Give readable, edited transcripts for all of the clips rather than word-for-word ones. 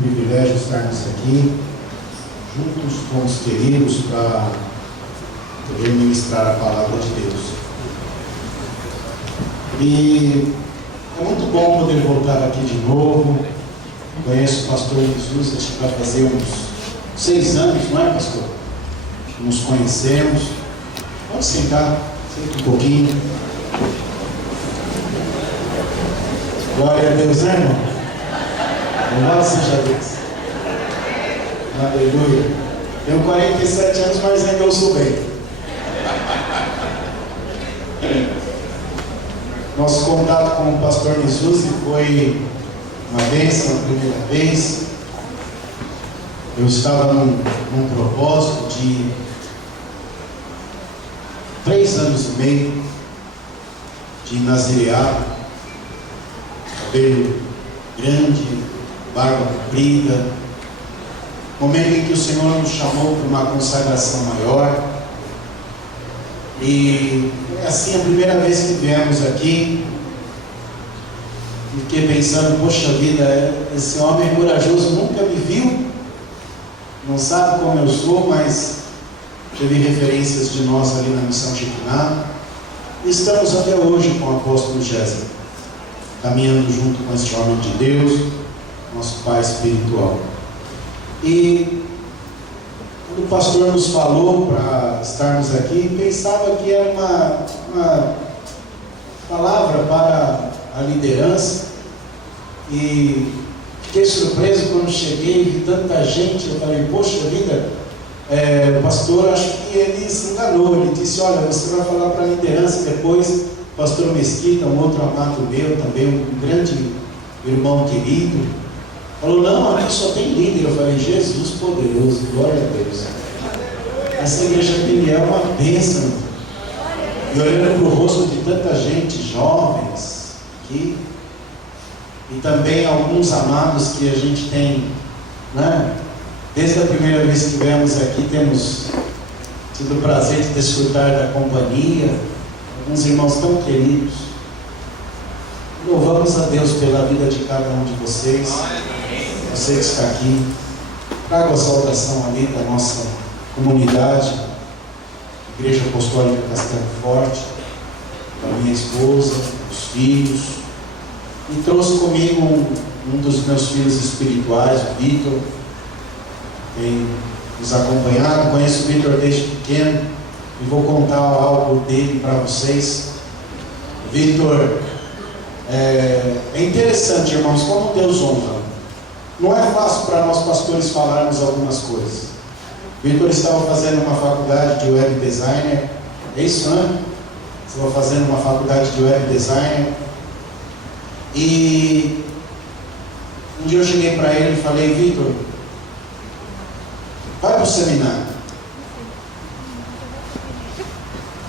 privilégio estarmos aqui, juntos com os queridos, para poder ministrar a palavra de Deus. E é muito bom poder voltar aqui de novo. Conheço o pastor Jesus, acho que vai fazer uns 6 anos, não é, pastor? Nos conhecemos. Pode sentar, senta um pouquinho. Glória a Deus, né, irmão? Louvado seja Deus. Aleluia. Tenho 47 anos, mas ainda ouço bem. Nosso contato com o pastor Jesus foi uma bênção, a primeira vez. Eu estava num propósito de 3 anos e meio de nazireado, cabelo grande, barba comprida, momento em que o Senhor nos chamou para uma consagração maior. E é assim a primeira vez que viemos aqui, fiquei pensando, poxa vida, esse homem corajoso nunca me viu, não sabe como eu sou, mas teve referências de nós ali na missão Jequiná. E estamos até hoje com o apóstolo Jéssica, caminhando junto com este homem de Deus, nosso pai espiritual. E quando o pastor nos falou para estarmos aqui, pensava que era uma palavra para a liderança, e fiquei surpreso quando cheguei e vi tanta gente. Eu falei, poxa vida, o pastor, acho que ele se enganou. Ele disse, olha, você vai falar para a liderança depois. O pastor Mesquita, um outro amado meu, também um grande irmão querido, falou, não, aqui só tem líder. Eu falei, Jesus poderoso, glória a Deus. Essa igreja aqui é uma bênção. E olhando para o rosto de tanta gente, jovens aqui, e também alguns amados que a gente tem, né? Desde a primeira vez que viemos aqui, temos tido o prazer de desfrutar da companhia, alguns irmãos tão queridos. Louvamos a Deus pela vida de cada um de vocês. Você que está aqui, trago a saudação ali da nossa comunidade, Igreja Apostólica Castelo Forte, da minha esposa, dos filhos, e trouxe comigo um dos meus filhos espirituais, o Vitor. Tem nos acompanhado, conheço o Vitor desde pequeno e vou contar algo dele para vocês. Vitor, é interessante, irmãos, como Deus honra. Não é fácil para nós pastores falarmos algumas coisas. Vitor estava fazendo uma faculdade de web designer, é isso, né? Estava fazendo uma faculdade de web designer, e um dia eu cheguei para ele e falei, Vitor, vai para o seminário,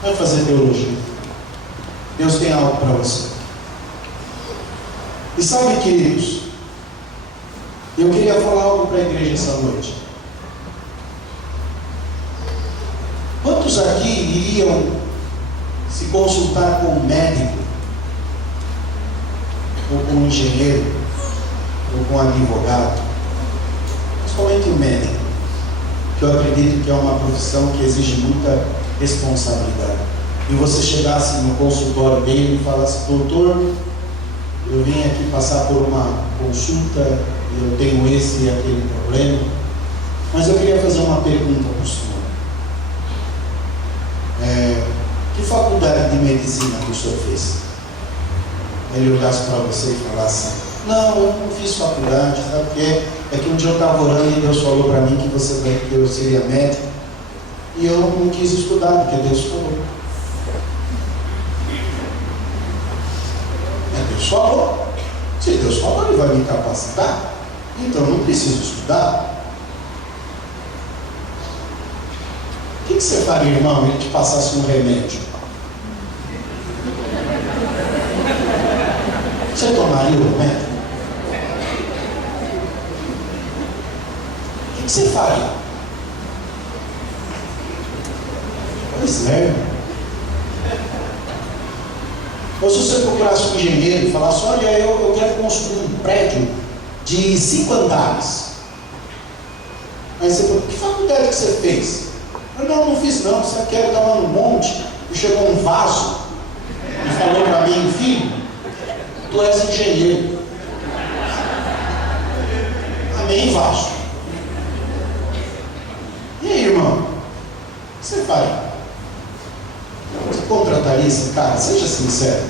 vai fazer teologia, Deus tem algo para você. E sabe, queridos, eu queria falar algo para a igreja essa noite. Quantos aqui iriam se consultar com um médico, ou com um engenheiro, ou com um advogado, principalmente o médico, que eu acredito que é uma profissão que exige muita responsabilidade, e você chegasse no consultório dele e falasse, doutor, eu vim aqui passar por uma consulta, eu tenho esse e aquele problema, mas eu queria fazer uma pergunta para o senhor. Que faculdade de medicina que o senhor fez? Ele olhasse para você e falasse, não, eu não fiz faculdade, sabe o quê? É que um dia eu estava orando e Deus falou para mim que eu seria médico, e eu não quis estudar, porque Deus falou. Deus falou. Se Deus falou, Ele vai me capacitar, então eu não preciso estudar. O que você faria, irmão, ele te passasse um remédio? Você tomaria o remédio? O que você faria? Pois é. Ou se você procurasse um engenheiro e falasse, olha, eu quero construir um prédio de 5 andares. Aí você falou: que faculdade que você fez? Eu não fiz não, sabe que eu estava no monte e chegou um vaso e falou para mim: filho, tu és engenheiro. Amém, vaso. E aí, irmão? O que você faz? Você contrataria esse cara? Seja sincero.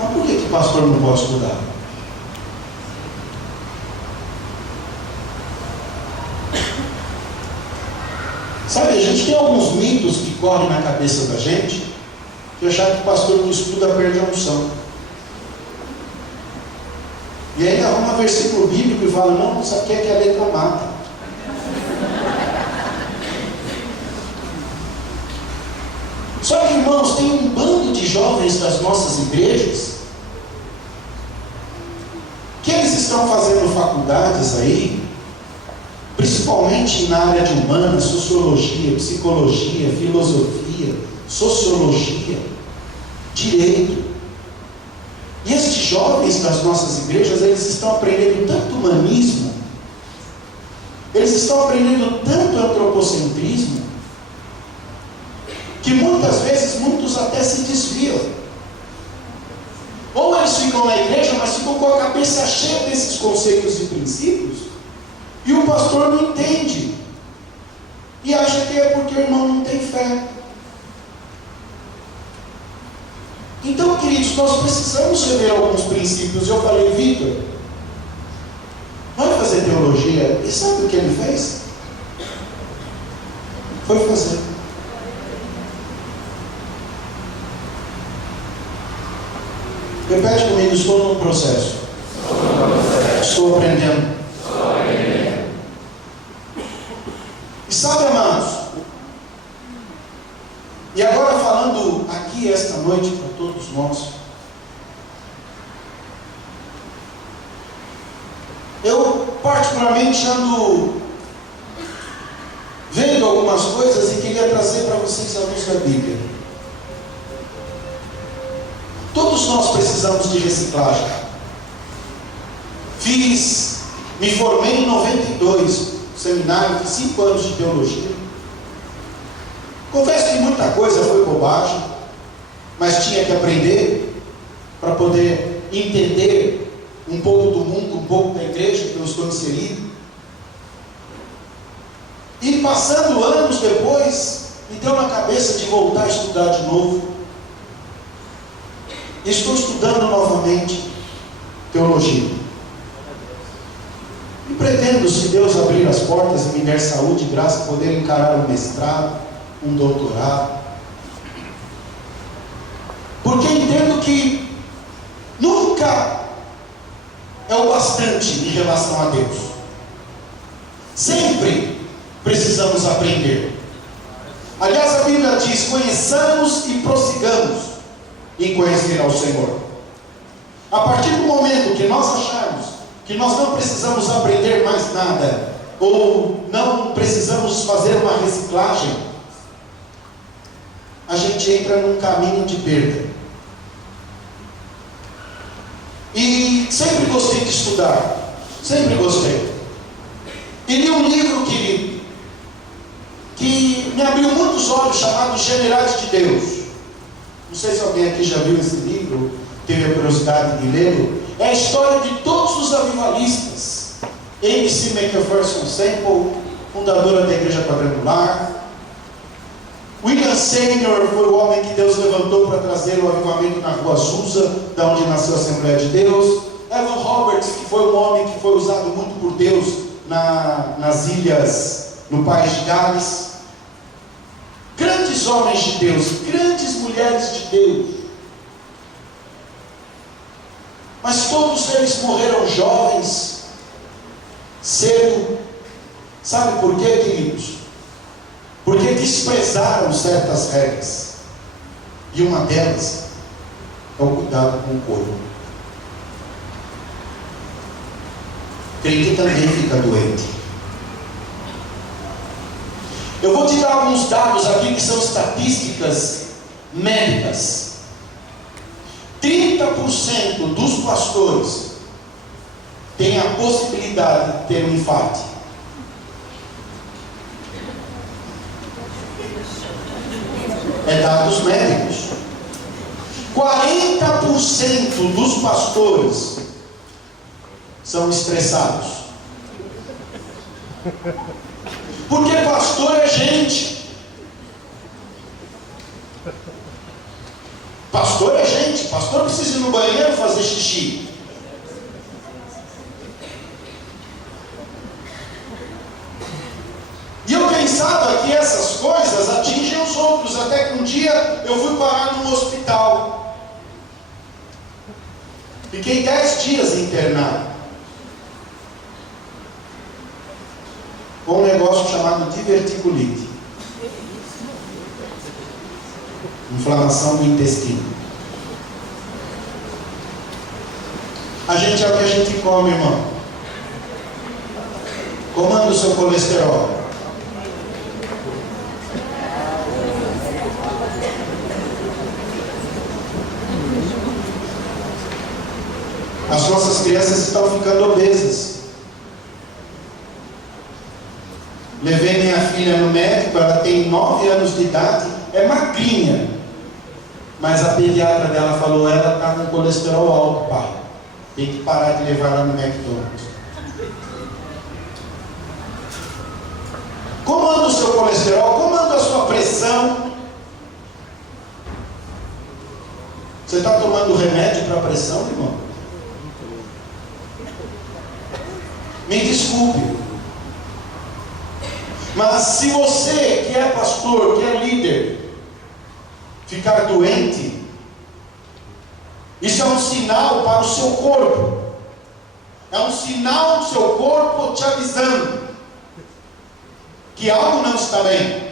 Mas por que o pastor não pode estudar? Sabe, a gente tem alguns mitos que correm na cabeça da gente, que achar que o pastor não estuda perde a unção. E aí arruma um versículo bíblico e fala: não, sabe o que é que a letra mata? Só que, irmãos, tem um bando de jovens das nossas igrejas que eles estão fazendo faculdades aí, principalmente na área de humanas, sociologia, psicologia, filosofia, sociologia, direito. E esses jovens das nossas igrejas, eles estão aprendendo tanto humanismo, eles estão aprendendo tanto antropocentrismo, que muitas vezes muitos até se desviam. Ou eles ficam na igreja, mas ficam com a cabeça cheia desses conceitos e princípios, e o pastor não entende, e acha que é porque o irmão não tem fé. Então, queridos, nós precisamos rever alguns princípios. Eu falei: Vitor, vai fazer teologia. E sabe o que ele fez? Foi fazer. Repete comigo: estou num processo. Estou aprendendo. E sabe, amados, e agora falando aqui esta noite para todos nós, eu particularmente ando vendo algumas coisas e queria trazer para vocês a luz da Bíblia. Todos nós precisamos de reciclagem. Me formei em 92, seminário, fiz 5 anos de teologia. Confesso que muita coisa foi bobagem, mas tinha que aprender para poder entender um pouco do mundo, um pouco da igreja que eu estou inserido. E passando anos depois, me deu na cabeça de voltar a estudar de novo. Estou estudando novamente teologia. E pretendo, se Deus abrir as portas e me der saúde e graça, poder encarar um mestrado, um doutorado. Porque entendo que nunca é o bastante em relação a Deus. Sempre precisamos aprender. Aliás, a Bíblia diz: conheçamos e prossigamos em conhecer ao Senhor. A partir do momento que nós acharmos que nós não precisamos aprender mais nada, ou não precisamos fazer uma reciclagem, a gente entra num caminho de perda. E sempre gostei de estudar, sempre gostei. E li um livro, querido, que me abriu muitos olhos, chamado Generais de Deus. Não sei se alguém aqui já viu esse livro, teve a curiosidade de lê-lo. É a história de todos os avivalistas. A.B.C. McPherson Sample, fundadora da Igreja Quadrangular. William Senior foi o homem que Deus levantou para trazer o avivamento na Rua Azusa, da onde nasceu a Assembleia de Deus. Evan Roberts, que foi um homem que foi usado muito por Deus nas ilhas, no País de Gales. Grandes homens de Deus, grandes mulheres de Deus. Mas todos eles morreram jovens, cedo. Sabe por quê, queridos? Porque desprezaram certas regras. E uma delas é o cuidado com o corpo. Crente também fica doente. Eu vou te dar alguns dados aqui que são estatísticas médicas. 30% dos pastores têm a possibilidade de ter um infarto. É dados médicos. 40% dos pastores são estressados. Porque pastor é gente. Pastor é gente. Pastor precisa ir no banheiro fazer xixi. E eu pensava que essas coisas atingem os outros. Até que um dia eu fui parar num hospital. Fiquei 10 dias internado. Com um negócio chamado diverticulite. Inflamação do intestino. A gente é o que a gente come, irmão. Comanda o seu colesterol. As nossas crianças estão ficando obesas. Levei minha filha no médico, ela tem 9 anos de idade, é magrinha. Mas a pediatra dela falou, ela está com colesterol alto, pai. Tem que parar de levar ela no McDonald's. Como anda o seu colesterol? Como anda a sua pressão? Você está tomando remédio para a pressão, irmão? Me desculpe. Mas se você que é pastor, que é líder, ficar doente, isso é um sinal para o seu corpo. É um sinal do seu corpo te avisando que algo não está bem.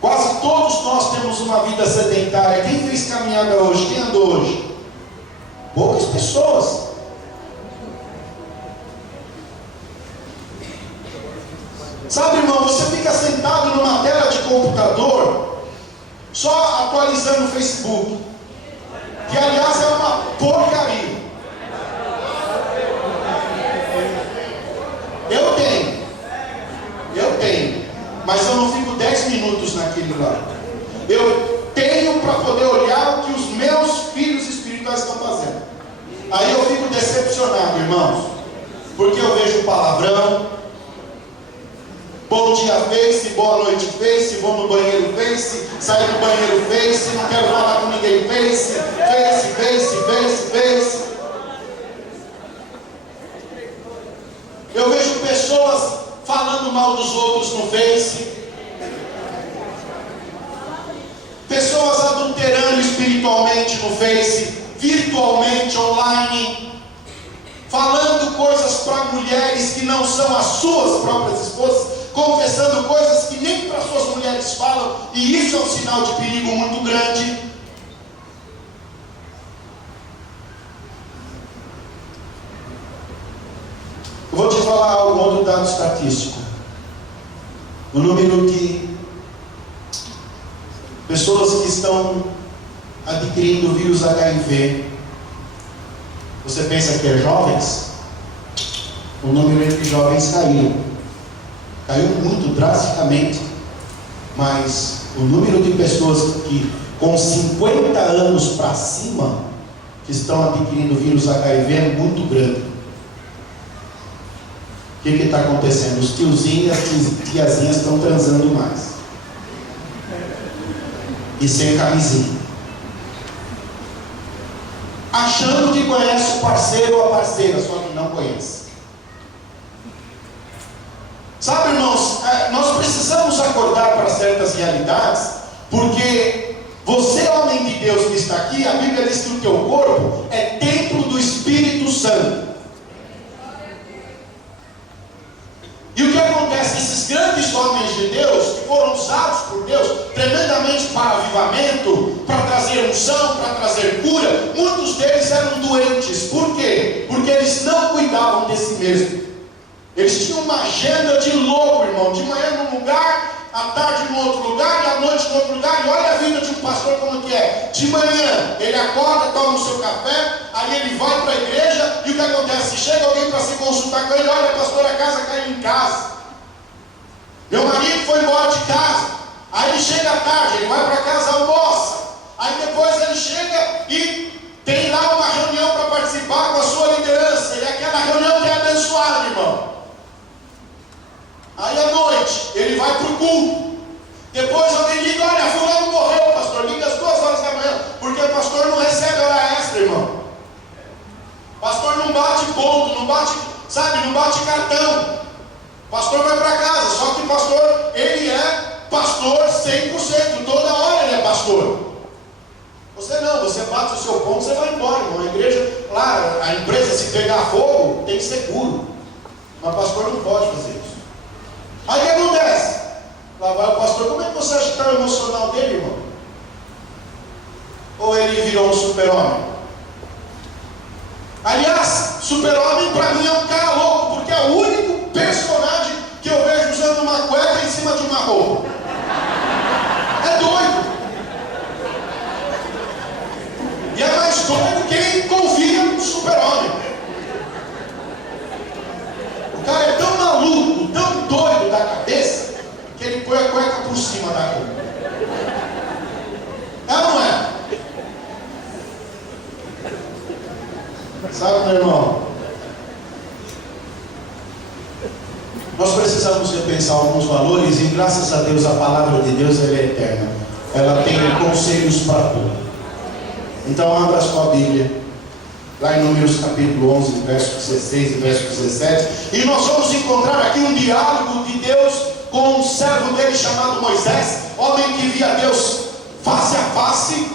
Quase todos nós temos uma vida sedentária. Quem fez caminhada hoje? Quem andou hoje? Poucas pessoas. Sabe, irmão, você fica sentado numa tela de computador, só atualizando o Facebook, que aliás é uma porcaria. Eu tenho, mas eu não fico 10 minutos naquele lá. Eu tenho para poder olhar o que os meus filhos espirituais estão fazendo. Aí eu fico decepcionado, irmãos, porque eu vejo palavrão. Bom dia Face, boa noite Face, vou no banheiro Face, saio do banheiro Face, não quero falar com ninguém Face. Eu vejo pessoas falando mal dos outros no Face. Pessoas adulterando espiritualmente no Face, virtualmente, online. Falando coisas para mulheres que não são as suas próprias esposas. Confessando coisas que nem para suas mulheres falam, e isso é um sinal de perigo muito grande. Eu vou te falar algum outro dado estatístico. O número de pessoas que estão adquirindo o vírus HIV. Você pensa que é jovens? O número de jovens caiu muito drasticamente, mas o número de pessoas que com 50 anos para cima que estão adquirindo o vírus HIV é muito grande. O que está acontecendo? Os tiozinhos e as tiazinhas estão transando mais e sem camisinha, achando que conhece o parceiro ou a parceira, só que não conhece. Sabe, irmãos, nós precisamos acordar para certas realidades, porque você, homem de Deus que está aqui, a Bíblia diz que o teu corpo é templo do Espírito Santo. E o que acontece? Esses grandes homens de Deus, que foram usados por Deus tremendamente para avivamento, para trazer unção, para trazer cura, muitos deles eram doentes. Por quê? Porque eles não cuidavam de si mesmos. Eles tinham uma agenda de louco, irmão. De manhã num lugar, à tarde em outro lugar, e à noite em outro lugar. E olha a vida de um pastor como que é. De manhã, ele acorda, toma o seu café, aí ele vai para a igreja, e o que acontece? Chega alguém para se consultar com ele, olha pastor, a casa caiu em casa. Meu marido foi embora de casa. Aí ele chega à tarde, ele vai para casa, almoça. Aí depois ele chega e tem lá uma reunião para participar com a sua liderança. E aquela reunião que é abençoada, irmão. Aí à noite, ele vai para o culto. Depois alguém liga, olha, fulano morreu, pastor. Liga às 2 horas da manhã. Porque o pastor não recebe hora extra, irmão. O pastor não bate ponto, não bate, sabe, não bate cartão. O pastor vai para casa. Só que o pastor, ele é pastor 100%. Toda hora ele é pastor. Você não, você bate o seu ponto, você vai embora, irmão. A igreja, lá, a empresa, se pegar fogo, tem seguro. Mas o pastor não pode fazer isso. Aí o que acontece? Lá vai o pastor, como é que você acha que está o emocional dele, irmão? Ou ele virou um super-homem? Aliás, super-homem para mim é um cara louco, porque é o único personagem que eu vejo usando uma cueca em cima de uma roupa. É doido. E é mais doido quem confia no super-homem. O cara é tão maluco, tão doido da cabeça, que ele põe a cueca por cima da roupa. É ou não é? Sabe, meu irmão? Nós precisamos repensar alguns valores, e graças a Deus a palavra de Deus ela é eterna. Ela tem conselhos para tudo. Então abra a sua Bíblia, lá em Números capítulo 11, verso 16 e verso 17. E nós vamos encontrar aqui um diálogo de Deus com um servo dele chamado Moisés, homem que via Deus face a face,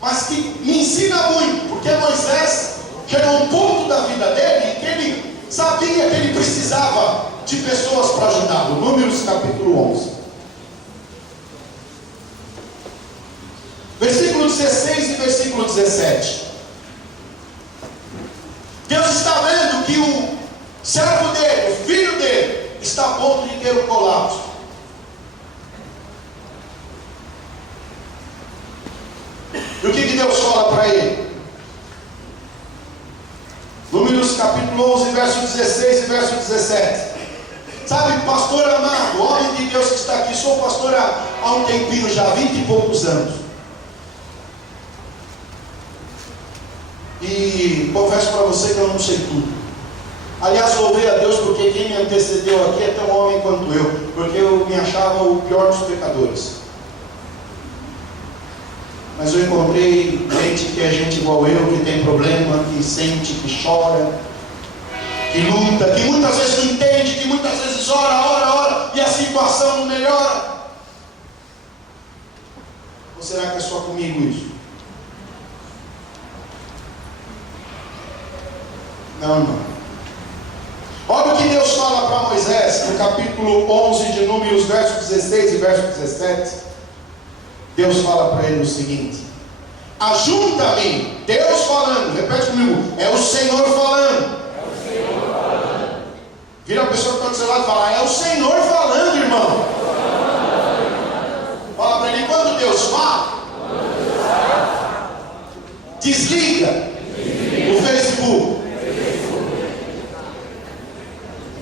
mas que me ensina muito, porque Moisés chegou a um ponto da vida dele que ele sabia que ele precisava de pessoas para ajudá-lo. Números capítulo 11. Versículo 16 e versículo 17. Deus está vendo que o servo dele, o filho dele, está a ponto de ter um colapso. E o que Deus fala para ele? Números capítulo 11, verso 16 e verso 17. Sabe, pastor amado, homem de Deus que está aqui, sou pastor há um tempinho já, 20 e poucos anos. E confesso para você que eu não sei tudo. Aliás, louvei a Deus porque quem me antecedeu aqui é tão homem quanto eu, porque eu me achava o pior dos pecadores. Mas eu encontrei gente que é gente igual eu, que tem problema, que sente, que chora, que luta, que muitas vezes não entende, que muitas vezes ora, e a situação não melhora. Ou será que é só comigo isso? Não, não. Olha o que Deus fala para Moisés no capítulo 11 de Números, verso 16 e verso 17. Deus fala para ele o seguinte: ajunta-me, Deus falando, repete comigo, é o Senhor falando. É o Senhor falando. Vira a pessoa que está do seu lado e fala, é o Senhor falando, irmão. Fala para ele, quando Deus fala, desliga o Facebook.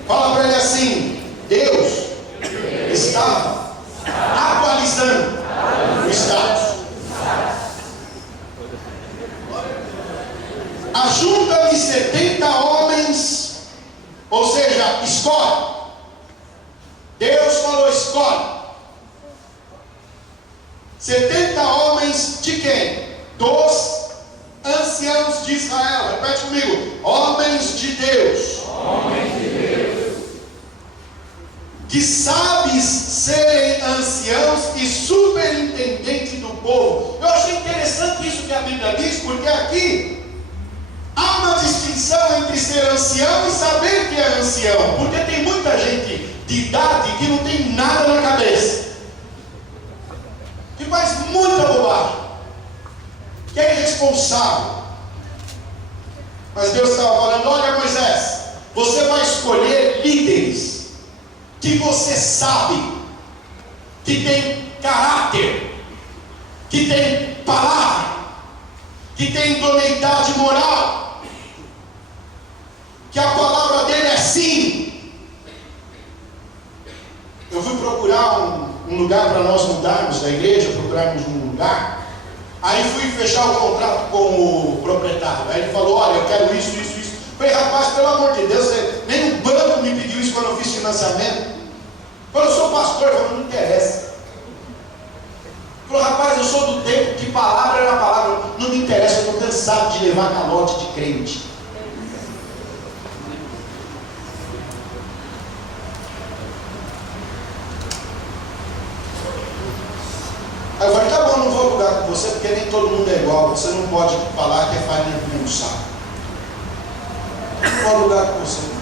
Fala para ele assim, Deus está atualizando o status. Ajunta-me 70 homens, ou seja, escolhe. Deus falou, escolhe 70 homens de quem? Dos anciãos de Israel. Repete comigo, homens de Deus. Homens de Deus. Que sabes serem anciãos e superintendentes do povo. Eu achei interessante isso que a Bíblia diz, porque aqui há uma distinção entre ser ancião e saber que é ancião, porque tem muita gente de idade que não tem nada na cabeça, que faz muita bobagem, que é irresponsável. Mas Deus estava falando, olha Moisés, você vai escolher líderes que você sabe que tem caráter, que tem palavra, que tem idoneidade moral, que a palavra dele é sim. Eu fui procurar um lugar para nós mudarmos da igreja, procurarmos um lugar. Aí fui fechar o contrato com o proprietário. Aí ele falou: olha, eu quero isso. Falei: rapaz, pelo amor de Deus, nem o banco me pediu isso quando eu fiz financiamento. Quando eu sou pastor, eu falei: não interessa. Falou: rapaz, eu sou do tempo que palavra era palavra. Não me interessa, eu estou cansado de levar calote de crente. Aí eu falei: tá bom, não vou alugar com você, porque nem todo mundo é igual. Você não pode falar que é farinha do mesmo saco. Não vou alugar com você.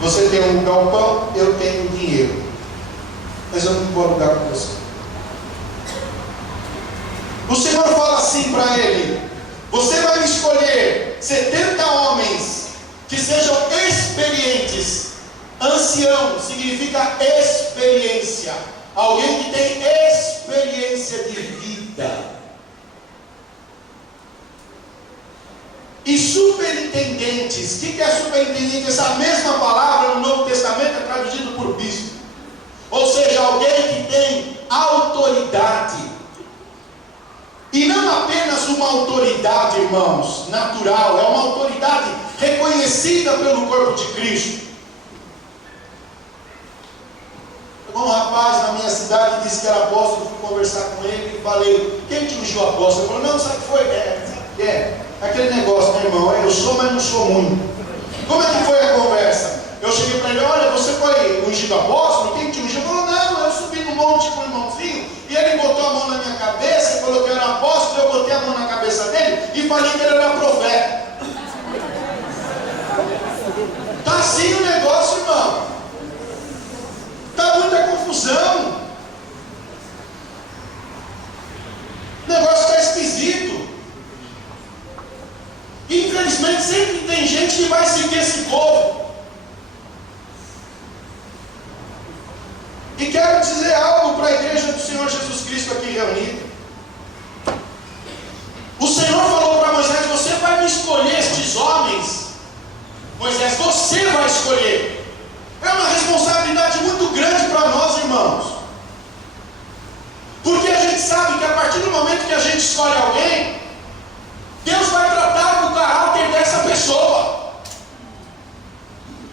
Você tem um galpão, eu tenho dinheiro, mas eu não vou alugar com você. O Senhor fala assim para ele: você vai escolher 70 homens que sejam experientes. Ancião significa experiência. Alguém que tem experiência de vida. E superintendentes. O que é superintendente? Essa mesma palavra no Novo Testamento é traduzido por bispo. Ou seja, alguém que tem autoridade. E não apenas uma autoridade, irmãos, natural. É uma autoridade reconhecida pelo corpo de Cristo. Um rapaz na minha cidade disse que era apóstolo. Fui conversar com ele e falei: quem te ungiu apóstolo? Ele falou: não, sabe o que foi? Sabe o que é? Aquele negócio, né, irmão? Eu sou, mas não sou muito. Como é que foi a conversa? Eu cheguei para ele: olha, você foi ungido apóstolo? Quem te ungiu? Ele falou: não, eu subi no monte com o irmãozinho e ele botou a mão na minha cabeça e falou que eu era apóstolo. Eu botei a mão na cabeça dele e falei que ele era profeta. Está assim o negócio, irmão. Está muita confusão. O negócio está esquisito. Infelizmente sempre tem gente que vai seguir esse povo. E quero dizer algo para a igreja do Senhor Jesus Cristo aqui reunida. O Senhor falou para Moisés: você vai me escolher estes homens. Moisés, você vai escolher. É uma responsabilidade muito grande para nós, irmãos. Porque a gente sabe que a partir do momento que a gente escolhe alguém, Deus vai tratar com o caráter dessa pessoa.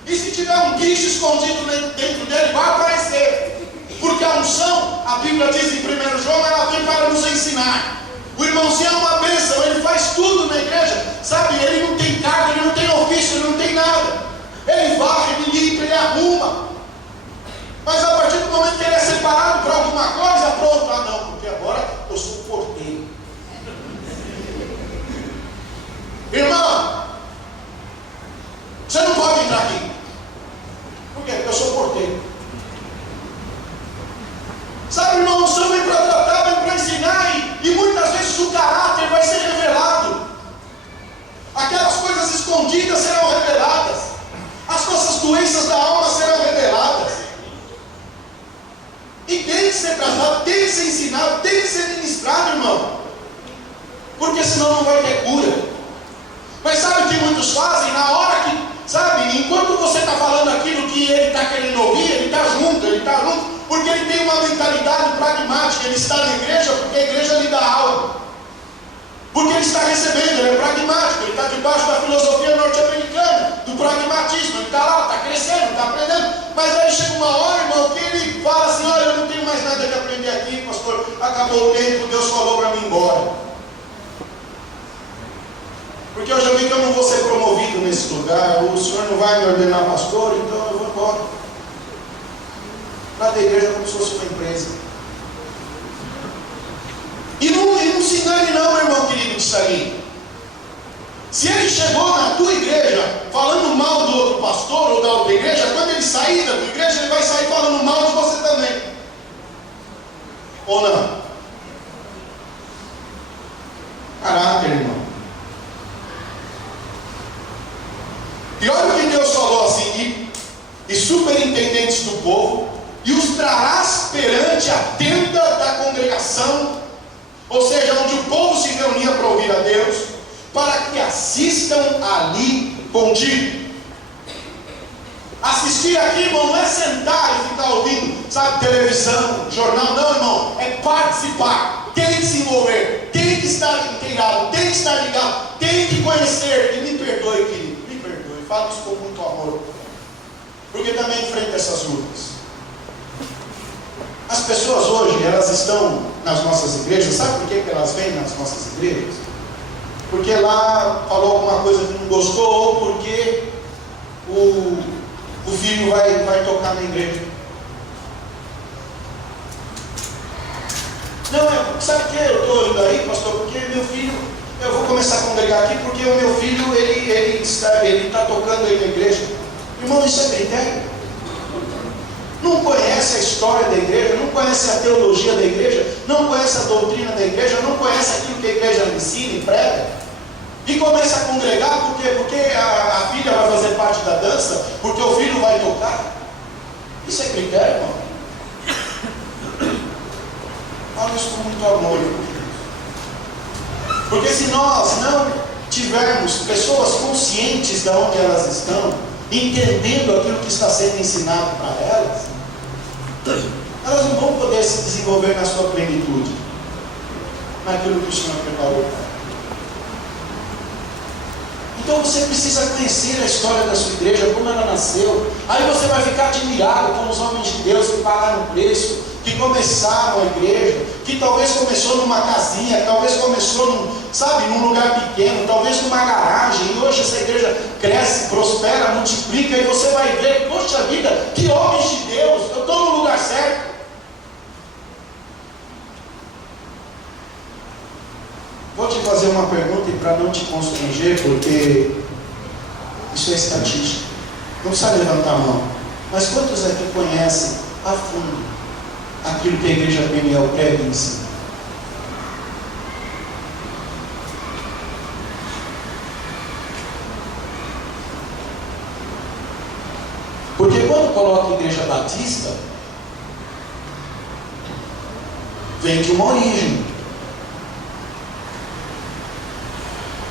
E se tiver um bicho escondido dentro dele, vai aparecer. Porque a unção, a Bíblia diz em 1 João, ela vem para nos ensinar. O irmãozinho é uma bênção, ele faz tudo na igreja. Sabe, ele não tem cargo, ele não tem ofício, ele não tem nada. Ele varre, ele limpa, ele arruma. Mas a partir do momento que ele é separado para alguma coisa, pronto, não, porque agora eu sou porteiro. Irmão, você não pode entrar aqui. Por quê? Porque eu sou porteiro. Sabe, irmão, o Senhor vem para tratar, vem para ensinar, e muitas vezes o caráter vai ser revelado. Aquelas coisas escondidas serão reveladas. As nossas doenças da alma serão reveladas. E tem que ser tratado, tem que ser ensinado, tem que ser ministrado, irmão. Porque senão não vai ter cura. Mas sabe o que muitos fazem? Na hora que, sabe, enquanto você está falando aquilo que ele está querendo ouvir, ele está junto, porque ele tem uma mentalidade pragmática. Ele está na igreja porque a igreja lhe dá algo. Porque ele está recebendo, ele é pragmático, ele está debaixo da filosofia norte-americana, do pragmatismo, ele está lá, está crescendo, está aprendendo. Mas aí chega uma hora, irmão, que ele fala assim: olha, eu não tenho mais nada que aprender aqui, pastor, acabou o tempo, Deus falou para mim ir embora. Porque eu já vi que eu não vou ser promovido nesse lugar, o Senhor não vai me ordenar pastor, então eu vou embora. Lá da igreja como se fosse uma empresa. E não se engane não, meu irmão querido, disso aí. Se ele chegou na tua igreja falando mal do outro pastor ou da outra igreja, quando ele sair da tua igreja, ele vai sair falando mal de você também. Ou não? Caráter, irmão. E olha o que Deus falou assim: e superintendentes do povo, e os trarás perante a tenda da congregação, ou seja, onde o povo se reunia para ouvir a Deus, para que assistam ali contigo. Assistir aqui, irmão, não é sentar e ficar ouvindo, sabe, televisão, jornal, não, irmão, é participar, tem que se envolver, tem que estar inteirado, tem que estar ligado, tem que conhecer. E me perdoe, querido, me perdoe, falo isso com muito amor, porque também enfrento essas lutas. As pessoas hoje, elas estão nas nossas igrejas, sabe por que elas vêm nas nossas igrejas? Porque lá falou alguma coisa que não gostou, ou porque o filho vai tocar na igreja. Não, sabe o que? Eu estou indo aí, pastor, porque meu filho, eu vou começar a congregar aqui, porque o meu filho, ele está tocando aí na igreja. Irmão, isso é critério? Não conhece a história da igreja, não conhece a teologia da igreja, não conhece a doutrina da igreja, não conhece aquilo que a igreja ensina e prega, e começa a congregar, por quê? Porque a filha vai fazer parte da dança, porque o filho vai tocar. Isso é critério, irmão? Falo isso com muito amor, porque se nós não tivermos pessoas conscientes de onde elas estão, entendendo aquilo que está sendo ensinado para elas não vão poder se desenvolver na sua plenitude, naquilo que o Senhor preparou. Então você precisa conhecer a história da sua igreja, como ela nasceu. Aí você vai ficar admirado com os homens de Deus que pagaram o preço, que começaram a igreja, que talvez começou numa casinha, talvez começou num lugar pequeno, talvez numa garagem, e hoje essa igreja cresce, prospera, multiplica, e você vai ver, poxa vida, que homens de Deus, eu estou no lugar certo. Vou te fazer uma pergunta, e para não te constranger, porque isso é estatística, não precisa levantar a mão, mas quantos aqui conhecem a fundo aquilo que a igreja Peniel prega e ensina? Porque quando coloca a igreja batista, vem de uma origem.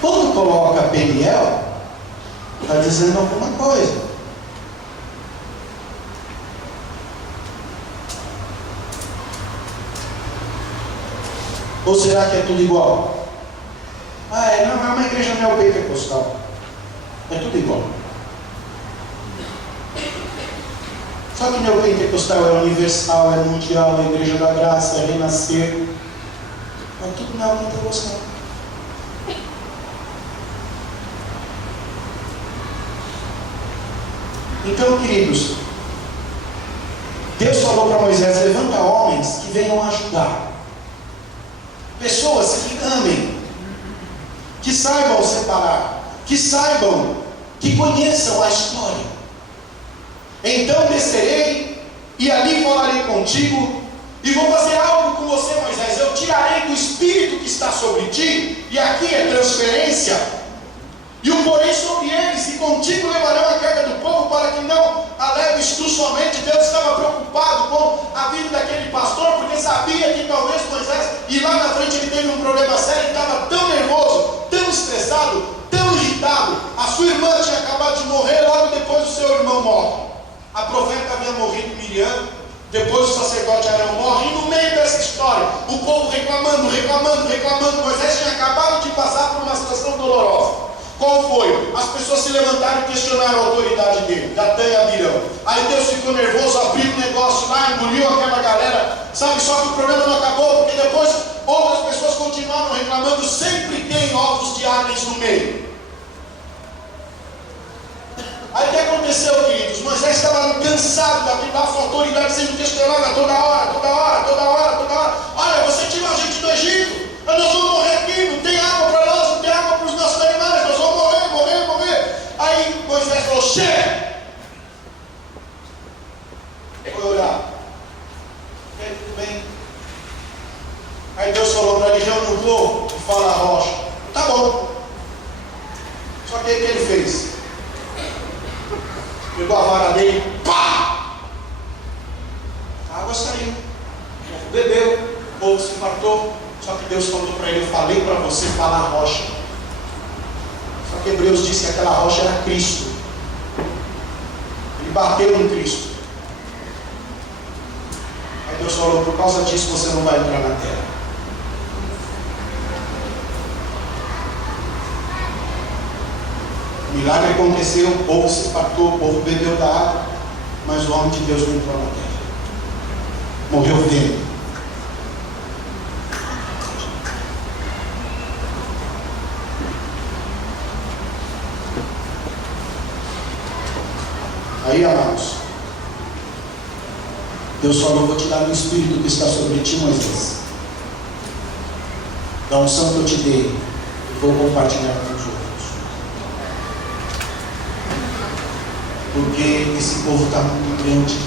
Quando coloca Peniel, está dizendo alguma coisa. Ou será que é tudo igual? Não, é uma igreja neopentecostal. É tudo igual. Só que neopentecostal é universal, é mundial, é igreja da graça, é renascer. É tudo neopentecostal. Então, queridos, Deus falou para Moisés: levanta homens que venham ajudar. Pessoas que amem, que saibam separar, que conheçam a história. Então descerei e ali falarei contigo, e vou fazer algo com você, Moisés. Eu tirarei do espírito que está sobre ti, e aqui é transferência, e o porei sobre eles, e contigo levarão a carga do povo, para que não a leves tu somente. Deus estava preocupado com a vida daquele pastor, porque sabia que talvez Moisés, e lá na frente ele teve um problema sério, ele estava tão nervoso, tão estressado, tão irritado. A sua irmã tinha acabado de morrer, logo depois o seu irmão morre. A profeta havia morrido, Miriam, depois o sacerdote Arão morre, e no meio dessa história, o povo reclamando, Moisés tinha acabado de passar por uma situação dolorosa. Qual foi? As pessoas se levantaram e questionaram a autoridade dele, Datã e Abirão. Aí Deus ficou nervoso, abriu o negócio lá, engoliu aquela galera, sabe? Só que o problema não acabou, porque depois outras pessoas continuaram reclamando. Sempre tem ovos de águias no meio. Aí o que aconteceu, queridos? Moisés estava cansado daquilo lá, sua autoridade sendo questionada toda hora. Olha, você tirou a gente do Egito, nós vamos morrer aqui, não tem água para nós, não tem água para os nossos animais, nós vamos morrer. Aí Moisés falou: chega! Foi orar. Tudo bem. Aí Deus falou para ele: reúne o povo e fala a rocha. Tá bom. Só que aí o que ele fez? Pegou a vara dele, pá! levantou, só que Deus falou para ele: eu falei para você falar a rocha. Só que Hebreus disse que aquela rocha era Cristo. Ele bateu em Cristo. Aí Deus falou: por causa disso você não vai entrar na terra. O milagre aconteceu, o povo se fartou, o povo bebeu da água, mas o homem de Deus não entrou na terra. Morreu vendo. Aí, amados, Deus falou: vou te dar o Espírito que está sobre ti, Moisés. Da unção que eu te dei, e vou compartilhar com os outros. Porque esse povo está muito grande.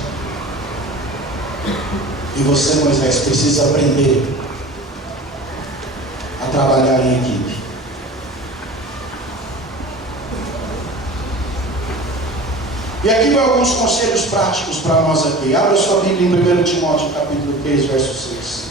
E você, Moisés, precisa aprender a trabalhar em equipe. E aqui vai alguns conselhos práticos para nós aqui. Abra sua Bíblia em 1 Timóteo capítulo 3, verso 6.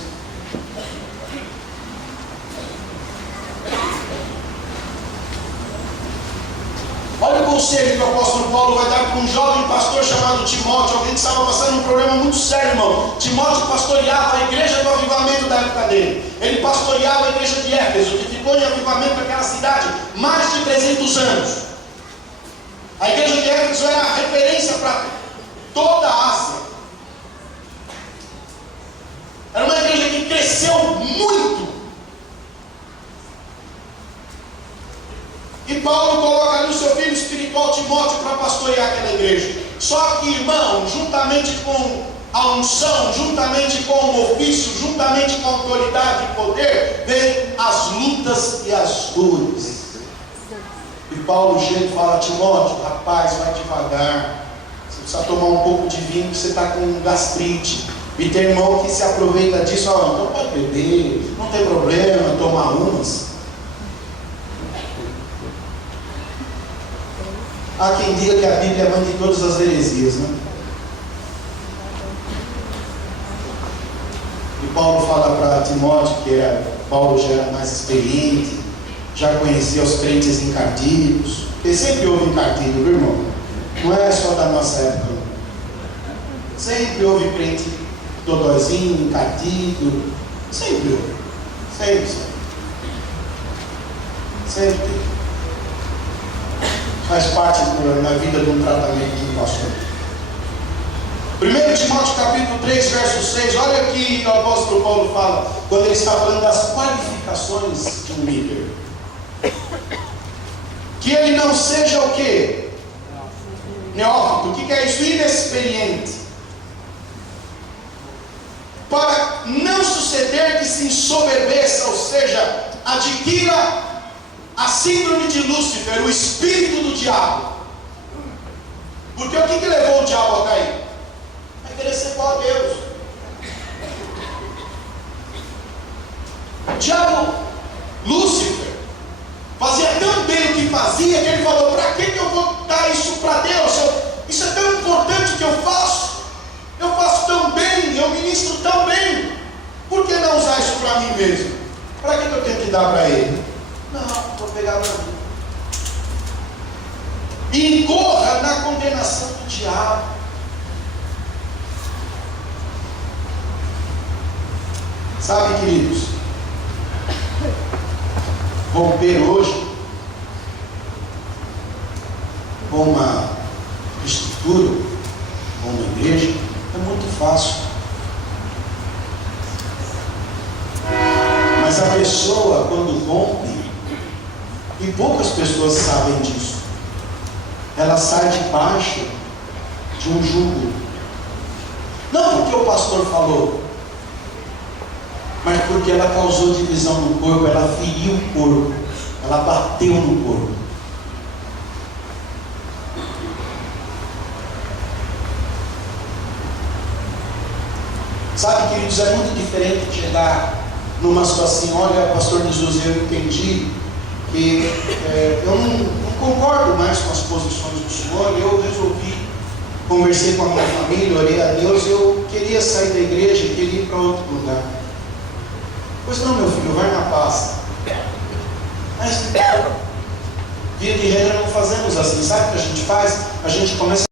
Olha o conselho que o apóstolo Paulo vai dar para um jovem pastor chamado Timóteo, alguém que estava passando um problema muito sério, irmão. Timóteo pastoreava a igreja do avivamento da época dele. Ele pastoreava a igreja de Éfeso, que ficou em avivamento naquela cidade mais de 300 anos. A igreja de Éfeso era a referência para toda a Ásia. Era uma igreja que cresceu muito. E Paulo coloca ali o seu filho espiritual Timóteo para pastorear aquela igreja. Só que, irmão, juntamente com a unção, juntamente com o ofício, juntamente com a autoridade e poder, vem as lutas e as dores. E Paulo chega e fala: Timóteo, rapaz, vai devagar. Você precisa tomar um pouco de vinho, porque você está com gastrite. E tem irmão que se aproveita disso: ó, então pode beber, não tem problema, tomar umas. Há quem diga que a Bíblia é mãe de todas as heresias, né? E Paulo fala para Timóteo que Paulo já era mais experiente, já conhecia os crentes encardidos, porque sempre houve encardido, viu, irmão? Não é só da nossa época, não. Sempre houve crente dodóizinho, encardido, sempre houve, sempre teve. Faz parte na vida de um tratamento de pastor. 1 Timóteo capítulo 3, verso 6, olha aqui o apóstolo Paulo fala, quando ele está falando das qualificações de um líder. Que ele não seja o quê? Neófito. O que é isso? Inexperiente. Para não suceder que se ensoberbeça, ou seja, adquira a síndrome de Lúcifer, o espírito do diabo. Porque o que levou o diabo a cair? A querer ser igual a Deus. O diabo, Lúcifer, fazia tão bem o que fazia, que ele falou: para que eu vou dar isso para Deus? Isso é tão importante que eu faço tão bem, eu ministro tão bem, por que não usar isso para mim mesmo? Para que eu tenho que dar para ele? Não, vou pegar para mim. E incorra na condenação do diabo. Sabe, queridos, romper hoje com uma estrutura, com uma igreja, é muito fácil. Mas a pessoa, quando rompe, e poucas pessoas sabem disso, ela sai debaixo de um jugo. Não porque o pastor falou, mas porque ela causou divisão no corpo, ela feriu o corpo, ela bateu no corpo. Sabe, queridos, é muito diferente chegar numa situação assim: olha, pastor Jesus, eu entendi que eu não concordo mais com as posições do senhor, eu resolvi, conversei com a minha família, orei a Deus, eu queria sair da igreja, queria ir para outro lugar. Pois não, meu filho, vai na paz. Mas, via de regra, não fazemos assim. Sabe o que a gente faz? A gente começa